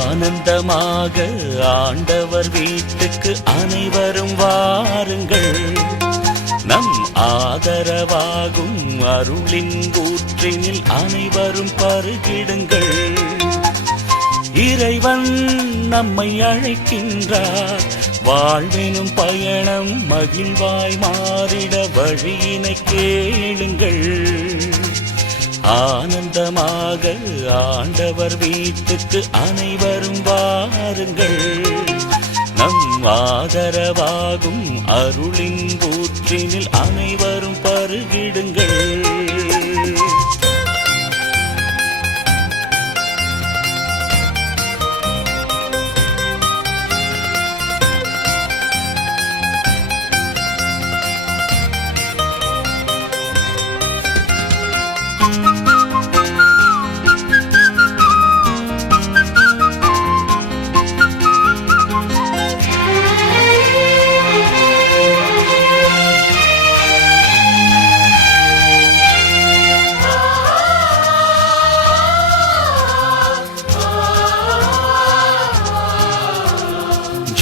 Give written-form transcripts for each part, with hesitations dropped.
ஆனந்தமாக ஆண்டவர் வீட்டுக்கு அனைவரும் வாருங்கள். நம் ஆதரவாகும் அருளின் ஊற்றினில் அனைவரும் பருகிடுங்கள். இறைவன் நம்மை அழைக்கின்றார். வாழ்வெனும் பயணம் மகிழ்வாய் மாறிட வழியினை கேளுங்கள். ஆனந்தமாக ஆண்டவர் வீட்டுக்கு அனைவரும் வாருங்கள். நம் ஆதரவாகும் அருளின் ஊற்றினில் அனைவரும் பருகிடுங்கள்.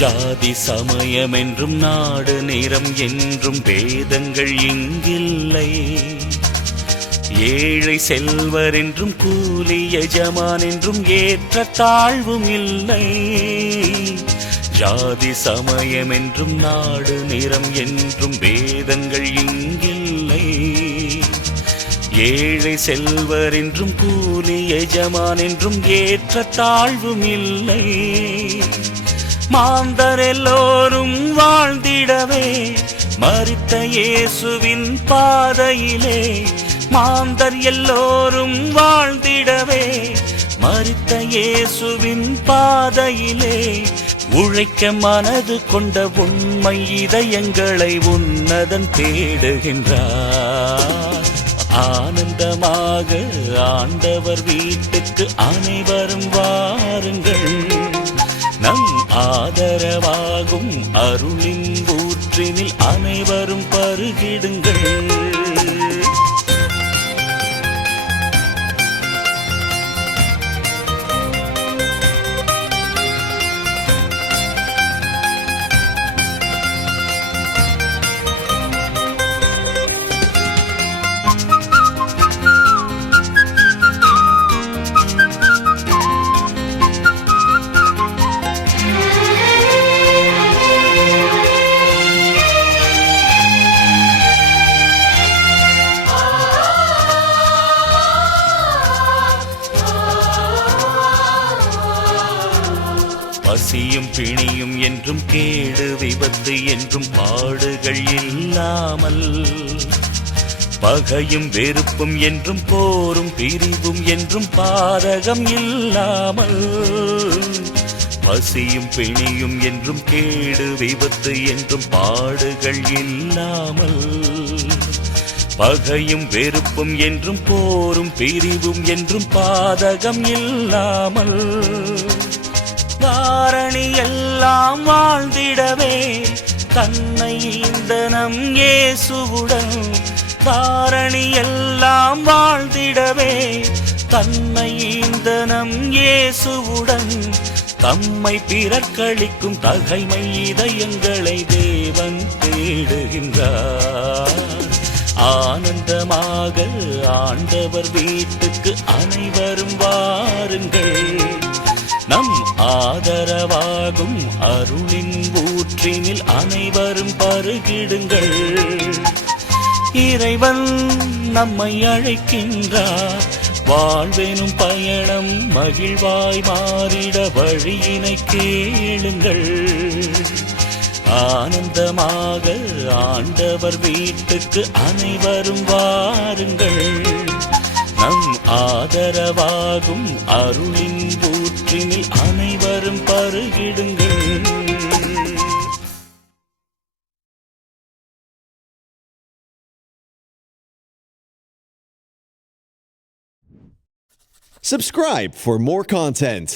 ஜாதி சமயம் என்றும் நாடு நிறம் என்றும் வேதங்கள் இங்கில்லை. ஏழை செல்வர் என்றும் கூலி எஜமான் என்றும் ஏற்ற தாழ்வும் இல்லை. ஜாதி சமயம் என்றும் நாடு நிறம் என்றும் வேதங்கள் இங்கில்லை. ஏழை செல்வர் என்றும் கூலி எஜமான் என்றும் ஏற்ற தாழ்வும் இல்லை. மாந்தர் எல்லோரும் வாழ்ந்திடவே மரித்த இயேசுவின் பாதையிலே. மாந்தர் எல்லோரும் வாழ்ந்திடவே மரித்த இயேசுவின் பாதையிலே. உழைக்க மனது கொண்ட உண்மை இதயங்களை உன்னதன் தேடுகின்றார். ஆனந்தமாக ஆண்டவர் வீட்டுக்கு அனைவரும் வாருங்கள். நம் ஆதரவாகும் அருளின் ஊற்றினில் அனைவரும் பருகிடுங்கள். பசியும் பிணியும் என்றும் கேடு விபத்து என்றும் பாடுகள் இல்லாமல், பகையும் வெறுப்பும் என்றும் போரும் பிரிவும் என்றும் பாதகம் இல்லாமல். பசியும் பிணியும் என்றும் கேடு விபத்து என்றும் பாடுகள் இல்லாமல், பகையும் வெறுப்பும் என்றும் போரும் பிரிவும் என்றும் பாதகம் இல்லாமல். தாரணி எல்லாம் வாழ்ந்திடவே தன்னை இந்த நம் இயேசுவுடன். தாரணி எல்லாம் வாழ்ந்திடவே தன்னை இந்த நம் இயேசுவுடன். தம்மை பிறர்க்களிக்கும் தகைமை இதயங்களை தேவன் தேடுகின்றார். ஆனந்தமாக ஆண்டவர் வீட்டுக்கு அனைவரும் வாருங்கள். நம் ஆதரவாகும் அருளின் ஊற்றினில் அனைவரும் பருகிடுங்கள். இறைவன் நம்மை அழைக்கின்றார். வாழ்வெனும் பயணம் மகிழ்வாய் மாறிட வழியினை கேளுங்கள். ஆனந்தமாக ஆண்டவர் வீட்டுக்கு அனைவரும் வாருங்கள். நம் ஆதரவாகும் அருளின் ஊற்றினில் அனைவரும் பருகிடுங்கள். Subscribe for more content.